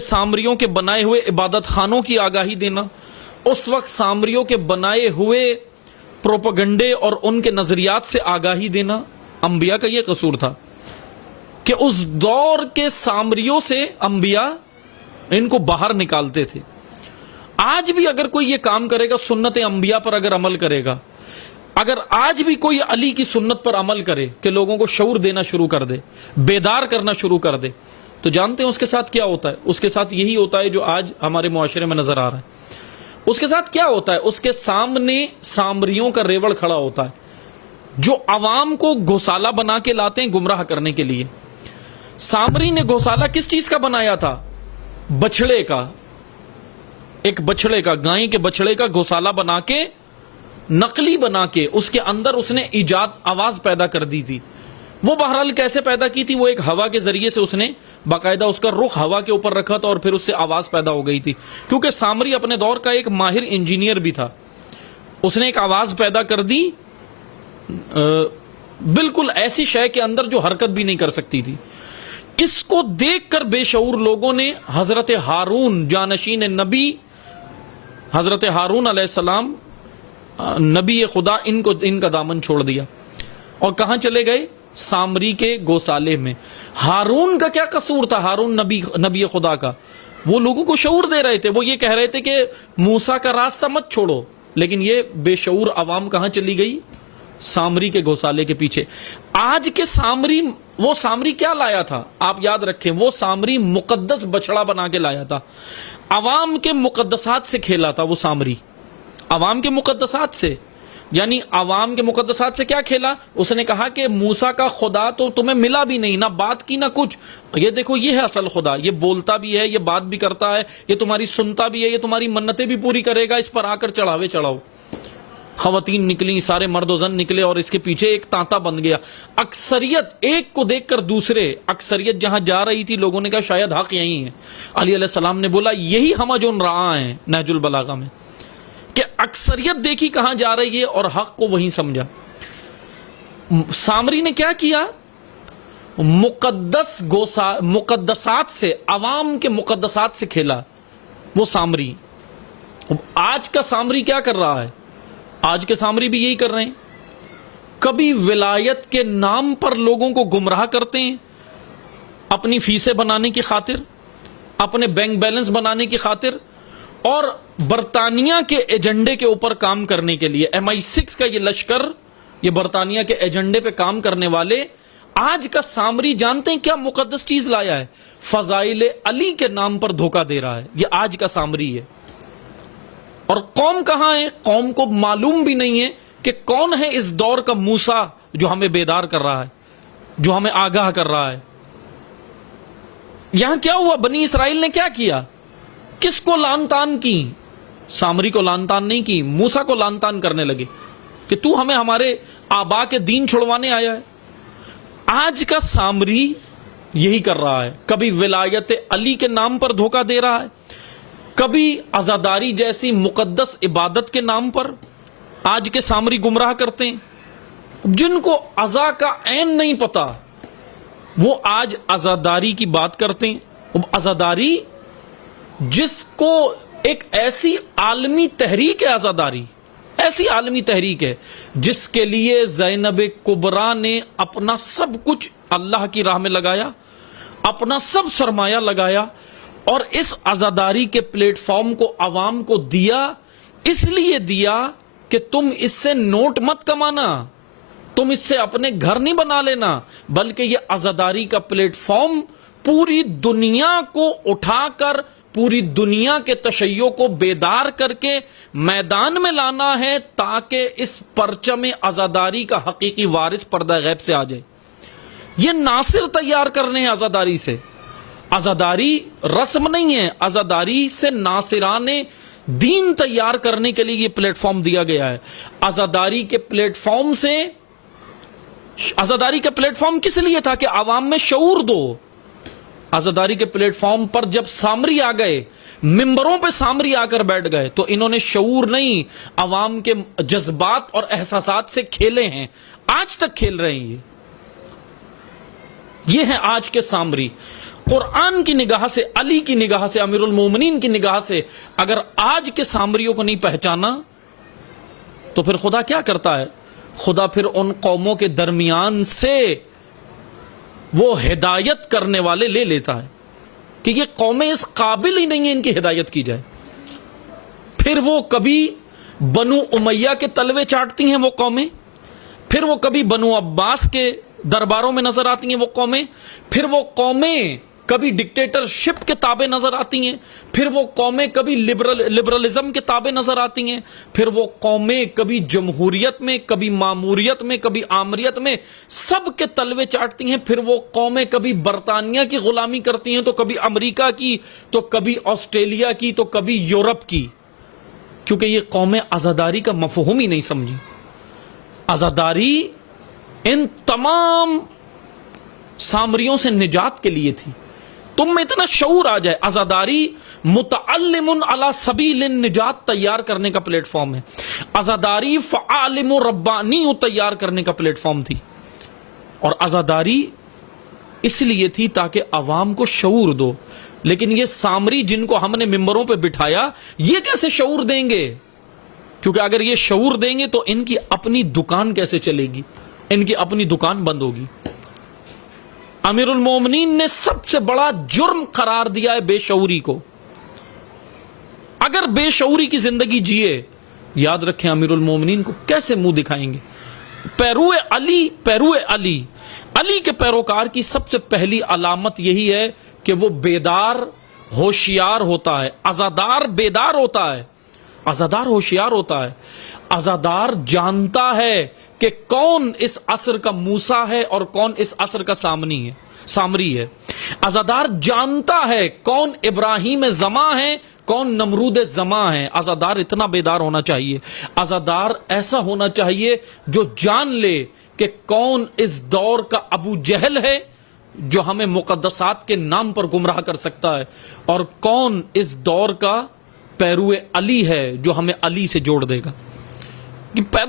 سامریوں کے بنائے ہوئے عبادت خانوں کی آگاہی دینا، اس وقت سامریوں کے بنائے ہوئے پروپیگنڈے اور ان کے نظریات سے آگاہی دینا، انبیاء کا یہ قصور تھا کہ اس دور کے سامریوں سے انبیاء ان کو باہر نکالتے تھے۔ آج بھی اگر کوئی یہ کام کرے گا، سنت انبیاء پر اگر عمل کرے گا، اگر آج بھی کوئی علی کی سنت پر عمل کرے کہ لوگوں کو شعور دینا شروع کر دے، بیدار کرنا شروع کر دے، تو جانتے ہیں اس کے ساتھ کیا ہوتا ہے؟ اس کے ساتھ یہی ہوتا ہے جو آج ہمارے معاشرے میں نظر آ رہا ہے۔ اس کے ساتھ کیا ہوتا ہے؟ اس کے سامنے سامریوں کا ریوڑ کھڑا ہوتا ہے جو عوام کو گھوسالہ بنا کے لاتے ہیں گمراہ کرنے کے لیے۔ سامری نے گھوسالہ کس چیز کا بنایا تھا؟ بچھڑے کا، ایک بچھڑے کا، گائے کے بچھڑے کا گھوسالہ بنا کے، نقلی بنا کے، اس کے اندر اس نے آواز پیدا کر دی تھی۔ وہ بہرحال کیسے پیدا کی تھی؟ وہ ایک ہوا کے ذریعے سے اس نے باقاعدہ اس کا رخ ہوا کے اوپر رکھا تھا اور پھر اس سے آواز پیدا ہو گئی تھی، کیونکہ سامری اپنے دور کا ایک ماہر انجینئر بھی تھا۔ اس نے ایک آواز پیدا کر دی بالکل ایسی شے کے اندر جو حرکت بھی نہیں کر سکتی تھی۔ اس کو دیکھ کر بے شعور لوگوں نے حضرت ہارون جانشین نبی، حضرت ہارون علیہ السلام نبی خدا، ان کا دامن چھوڑ دیا اور کہاں چلے گئے؟ سامری کے گوسالے میں۔ ہارون کا کیا قصور تھا؟ ہارون نبی خدا کا، وہ لوگوں کو شعور دے رہے تھے، وہ یہ کہہ رہے تھے کہ موسیٰ کا راستہ مت چھوڑو، لیکن یہ بے شعور عوام کہاں چلی گئی؟ سامری کے گوسالے کے پیچھے۔ آج کے سامری، وہ سامری کیا لایا تھا؟ آپ یاد رکھیں، وہ سامری مقدس بچڑا بنا کے لایا تھا، عوام کے مقدسات سے کھیلا تھا وہ سامری، عوام کے مقدسات سے۔ یعنی عوام کے مقدسات سے کیا کھیلا؟ اس نے کہا کہ موسیٰ کا خدا تو تمہیں ملا بھی نہیں، نہ بات کی نہ کچھ، یہ دیکھو یہ ہے اصل خدا، یہ بولتا بھی ہے، یہ بات بھی کرتا ہے، یہ تمہاری سنتا بھی ہے، یہ تمہاری منتیں بھی پوری کرے گا، اس پر آ کر چڑھاوے چڑھاؤ۔ خواتین نکلی، سارے مرد و زن نکلے اور اس کے پیچھے ایک تانتا بن گیا۔ اکثریت ایک کو دیکھ کر دوسرے، اکثریت جہاں جا رہی تھی لوگوں نے کہا شاید حق یہی ہے۔ علی علیہ السلام نے بولا یہی ہم جون رہا ہے نہج البلاغہ میں، کہ اکثریت دیکھی کہاں جا رہی ہے اور حق کو وہیں سمجھا۔ سامری نے کیا کیا؟ مقدسات سے، عوام کے مقدسات سے کھیلا وہ سامری۔ آج کا سامری کیا کر رہا ہے؟ آج کے سامری بھی یہی کر رہے ہیں۔ کبھی ولایت کے نام پر لوگوں کو گمراہ کرتے ہیں، اپنی فیسیں بنانے کی خاطر، اپنے بینک بیلنس بنانے کی خاطر، اور برطانیہ کے ایجنڈے کے اوپر کام کرنے کے لیے۔ MI6 کا یہ لشکر، یہ برطانیہ کے ایجنڈے پہ کام کرنے والے، آج کا سامری جانتے ہیں کیا مقدس چیز لایا ہے؟ فضائل علی کے نام پر دھوکہ دے رہا ہے، یہ آج کا سامری ہے۔ اور قوم کہاں ہے؟ قوم کو معلوم بھی نہیں ہے کہ کون ہے اس دور کا موسیٰ جو ہمیں بیدار کر رہا ہے، جو ہمیں آگاہ کر رہا ہے۔ یہاں کیا ہوا؟ بنی اسرائیل نے کیا کیا؟ کس کو لان تان کی؟ سامری کو لان تان نہیں کی، موسیٰ کو لان تان کرنے لگے کہ تو ہمیں ہمارے آبا کے دین چھڑوانے آیا ہے۔ آج کا سامری یہی کر رہا ہے، کبھی ولایت علی کے نام پر دھوکہ دے رہا ہے، کبھی عزاداری جیسی مقدس عبادت کے نام پر آج کے سامری گمراہ کرتے ہیں۔ جن کو عزا کا عین نہیں پتا وہ آج عزاداری کی بات کرتے ہیں۔ عزاداری جس کو ایک ایسی عالمی تحریک ہے، عزاداری ایسی عالمی تحریک ہے جس کے لیے زینب کبریٰ نے اپنا سب کچھ اللہ کی راہ میں لگایا، اپنا سب سرمایہ لگایا، اور اس عزاداری کے پلیٹ فارم کو عوام کو دیا، اس لیے دیا کہ تم اس سے نوٹ مت کمانا، تم اس سے اپنے گھر نہیں بنا لینا، بلکہ یہ عزاداری کا پلیٹ فارم پوری دنیا کو اٹھا کر، پوری دنیا کے تشیع کو بیدار کر کے میدان میں لانا ہے، تاکہ اس پرچم عزاداری کا حقیقی وارث پردہ غیب سے آ جائے۔ یہ ناصر تیار کرنے ہیں عزاداری سے۔ عزاداری رسم نہیں ہے، عزاداری سے ناصران دین تیار کرنے کے لیے یہ پلیٹ فارم دیا گیا ہے۔ عزاداری کے پلیٹ فارم سے، عزاداری کا پلیٹ فارم کس لیے تھا؟ کہ عوام میں شعور دو۔ عزاداری کے پلیٹ فارم پر جب سامری آ گئے، ممبروں پہ سامری آ کر بیٹھ گئے، تو انہوں نے شعور نہیں، عوام کے جذبات اور احساسات سے کھیلے ہیں، آج تک کھیل رہے ہیں۔ یہ ہے آج کے سامری۔ قرآن کی نگاہ سے، علی کی نگاہ سے، امیر المومنین کی نگاہ سے اگر آج کے سامریوں کو نہیں پہچانا تو پھر خدا کیا کرتا ہے؟ خدا پھر ان قوموں کے درمیان سے وہ ہدایت کرنے والے لے لیتا ہے کہ یہ قومیں اس قابل ہی نہیں ہیں ان کی ہدایت کی جائے. پھر وہ کبھی بنو امیہ کے تلوے چاٹتی ہیں وہ قومیں، پھر وہ کبھی بنو عباس کے درباروں میں نظر آتی ہیں وہ قومیں، پھر وہ قومیں کبھی ڈکٹیٹرشپ کے تابع نظر آتی ہیں، پھر وہ قومیں کبھی لبرلزم کے تابع نظر آتی ہیں، پھر وہ قومیں کبھی جمہوریت میں، کبھی ماموریت میں، کبھی آمریت میں سب کے تلوے چاٹتی ہیں. پھر وہ قومیں کبھی برطانیہ کی غلامی کرتی ہیں، تو کبھی امریکہ کی، تو کبھی آسٹریلیا کی، تو کبھی یورپ کی، کیونکہ یہ قومیں عزاداری کا مفہوم ہی نہیں سمجھی. عزاداری ان تمام سامریوں سے نجات کے لیے تھی. تم میں اتنا شعور آ جائے، عزاداری متعلم علی سبیل النجات تیار کرنے کا پلیٹ فارم ہے. عزاداری فعالم ربانی تیار کرنے کا پلیٹ فارم تھی. اور عزاداری اس لیے تھی تاکہ عوام کو شعور دو. لیکن یہ سامری جن کو ہم نے ممبروں پہ بٹھایا، یہ کیسے شعور دیں گے؟ کیونکہ اگر یہ شعور دیں گے تو ان کی اپنی دکان کیسے چلے گی؟ ان کی اپنی دکان بند ہوگی. امیر المومنین نے سب سے بڑا جرم قرار دیا ہے بے شعوری کو. اگر بے شعوری کی زندگی جیے، یاد رکھیں امیر المومنین کو کیسے منہ دکھائیں گے. پیرو علی علی کے پیروکار کی سب سے پہلی علامت یہی ہے کہ وہ بیدار ہوشیار ہوتا ہے. عزادار بیدار ہوتا ہے، عزادار ہوشیار ہوتا ہے. عزادار جانتا ہے کہ کون اس عصر کا موسیٰ ہے اور کون اس عصر کا سامری ہے. عزادار جانتا ہے کون ابراہیم زماں ہے، کون نمرود زماں ہے. عزادار اتنا بیدار ہونا چاہیے. عزادار ایسا ہونا چاہیے جو جان لے کہ کون اس دور کا ابو جہل ہے جو ہمیں مقدسات کے نام پر گمراہ کر سکتا ہے، اور کون اس دور کا پیرو علی ہے جو ہمیں علی سے جوڑ دے گا. پیدا